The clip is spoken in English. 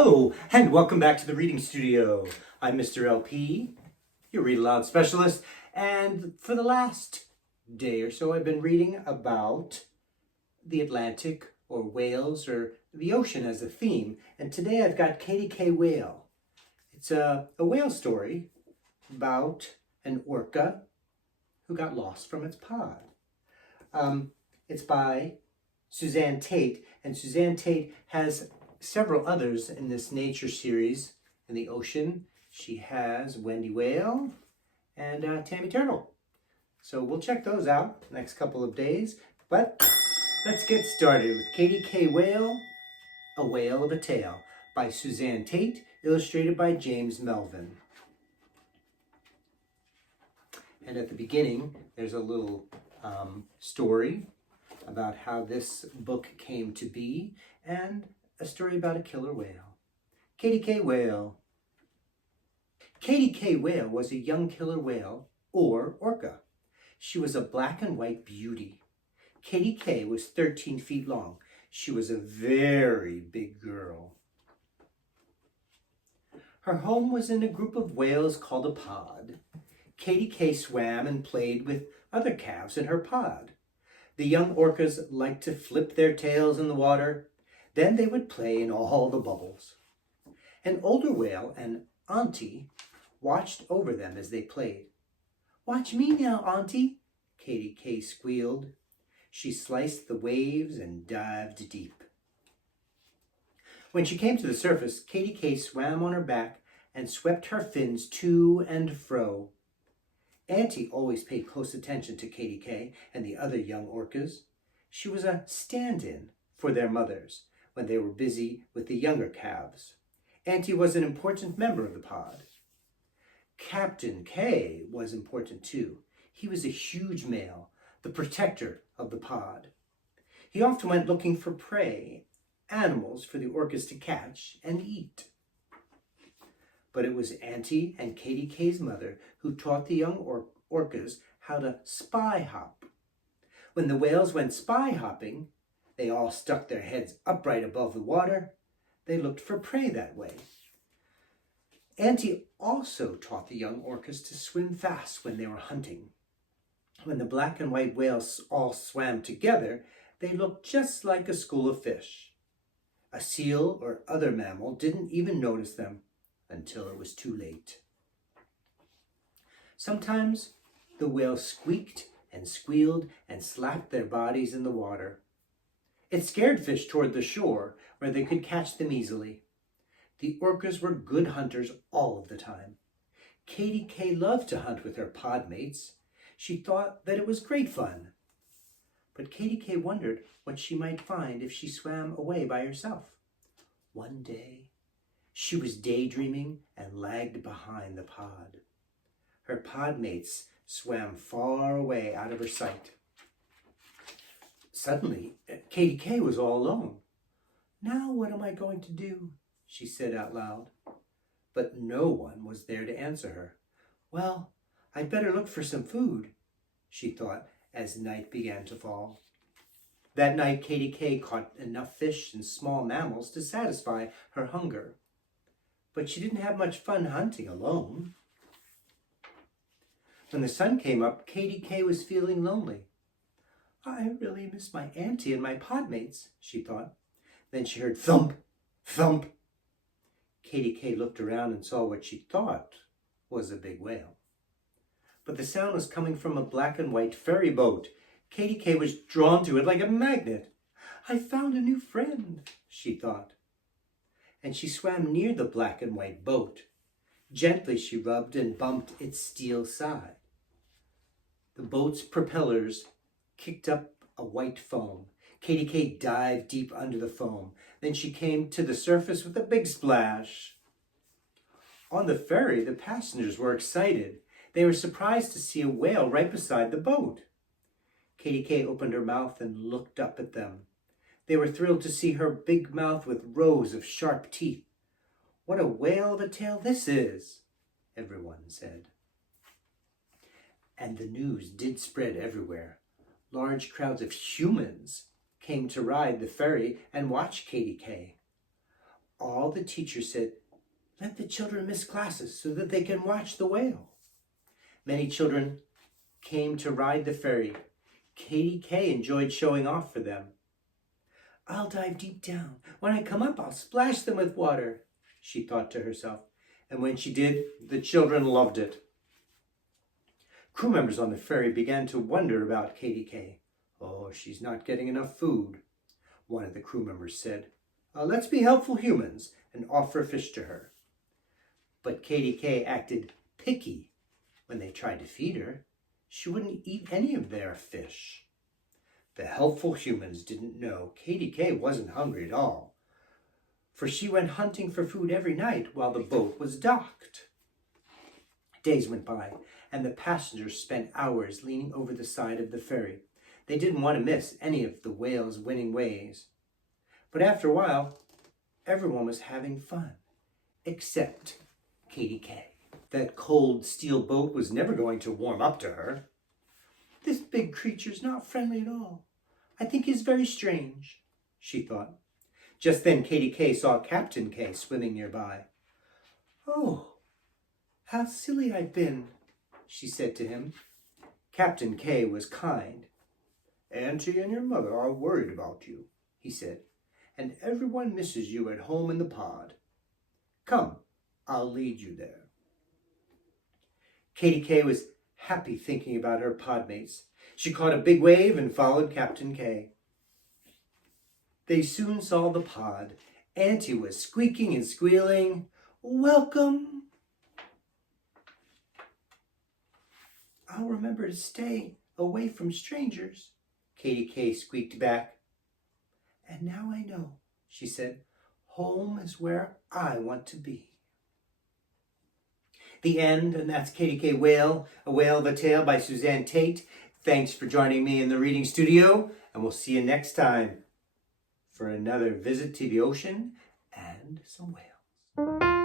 Hello, and welcome back to the Reading Studio. I'm Mr. LP, your read aloud specialist, and for the last day or so I've been reading about the Atlantic or whales or the ocean as a theme, and today I've got Katie K. Whale. It's a whale story about an orca who got lost from its pod. It's by Suzanne Tate, and Suzanne Tate has several others in this nature series in the ocean. She has Wendy Whale and Tammy Turtle. So we'll check those out next couple of days. But let's get started with Katie K. Whale, A Whale of a Tale by Suzanne Tate, illustrated by James Melvin. And at the beginning, there's a little story about how this book came to be, and a story about a killer whale. Katie K. Whale. Katie K. Whale was a young killer whale, or orca. She was a black and white beauty. Katie K. was 13 feet long. She was a very big girl. Her home was in a group of whales called a pod. Katie K. swam and played with other calves in her pod. The young orcas liked to flip their tails in the water. Then they would play in all the bubbles. An older whale, an auntie, watched over them as they played. "Watch me now, auntie," Katie K. squealed. She sliced the waves and dived deep. When she came to the surface, Katie K. swam on her back and swept her fins to and fro. Auntie always paid close attention to Katie K. and the other young orcas. She was a stand-in for their mothers when they were busy with the younger calves. Auntie was an important member of the pod. Captain K was important too. He was a huge male, the protector of the pod. He often went looking for prey, animals for the orcas to catch and eat. But it was Auntie and Katie K's mother who taught the young orcas how to spy hop. When the whales went spy hopping, they all stuck their heads upright above the water. They looked for prey that way. Auntie also taught the young orcas to swim fast when they were hunting. When the black and white whales all swam together, they looked just like a school of fish. A seal or other mammal didn't even notice them until it was too late. Sometimes the whales squeaked and squealed and slapped their bodies in the water. It scared fish toward the shore, where they could catch them easily. The orcas were good hunters all of the time. Katie K. loved to hunt with her pod mates. She thought that it was great fun. But Katie K. wondered what she might find if she swam away by herself. One day, she was daydreaming and lagged behind the pod. Her pod mates swam far away out of her sight. Suddenly, Katie K. was all alone. "Now what am I going to do?" she said out loud. But no one was there to answer her. "Well, I'd better look for some food," she thought as night began to fall. That night, Katie K. caught enough fish and small mammals to satisfy her hunger. But she didn't have much fun hunting alone. When the sun came up, Katie K. was feeling lonely. "I really miss my auntie and my podmates," she thought. Then she heard thump, thump. Katie K. looked around and saw what she thought was a big whale. But the sound was coming from a black and white ferry boat. Katie K. was drawn to it like a magnet. "I found a new friend," she thought. And she swam near the black and white boat. Gently she rubbed and bumped its steel side. The boat's propellers kicked up a white foam. Katie K. dived deep under the foam. Then she came to the surface with a big splash. On the ferry, the passengers were excited. They were surprised to see a whale right beside the boat. Katie K. opened her mouth and looked up at them. They were thrilled to see her big mouth with rows of sharp teeth. "What a whale of a tale this is," everyone said. And the news did spread everywhere. Large crowds of humans came to ride the ferry and watch Katie K. all the teachers said, "Let the children miss classes so that they can watch the whale." Many children came to ride the ferry. Katie Kay enjoyed showing off for them. "I'll dive deep down. When I come up, I'll splash them with water," she thought to herself. And when she did, the children loved it. Crew members on the ferry began to wonder about Katie Kay. "Oh, she's not getting enough food," one of the crew members said. "Let's be helpful humans and offer fish to her." But Katie Kay acted picky when they tried to feed her. She wouldn't eat any of their fish. The helpful humans didn't know Katie Kay wasn't hungry at all, for she went hunting for food every night while the boat was docked. Days went by, and the passengers spent hours leaning over the side of the ferry. They didn't want to miss any of the whale's winning ways. But after a while, everyone was having fun, except Katie Kay. That cold steel boat was never going to warm up to her. "This big creature's not friendly at all. I think he's very strange," she thought. Just then Katie Kay saw Captain Kay swimming nearby. "Oh, how silly I've been," she said to him. Captain Kay was kind. "Auntie and your mother are worried about you," he said, "and everyone misses you at home in the pod. Come, I'll lead you there." Katie Kay was happy thinking about her podmates. She caught a big wave and followed Captain Kay. They soon saw the pod. Auntie was squeaking and squealing. "Welcome." "I'll remember to stay away from strangers," Katie Kay squeaked back. "And now I know," she said. "Home is where I want to be." The end, and that's Katie Kay Whale, A Whale of a Tale by Suzanne Tate. Thanks for joining me in the reading studio, and we'll see you next time for another visit to the ocean and some whales.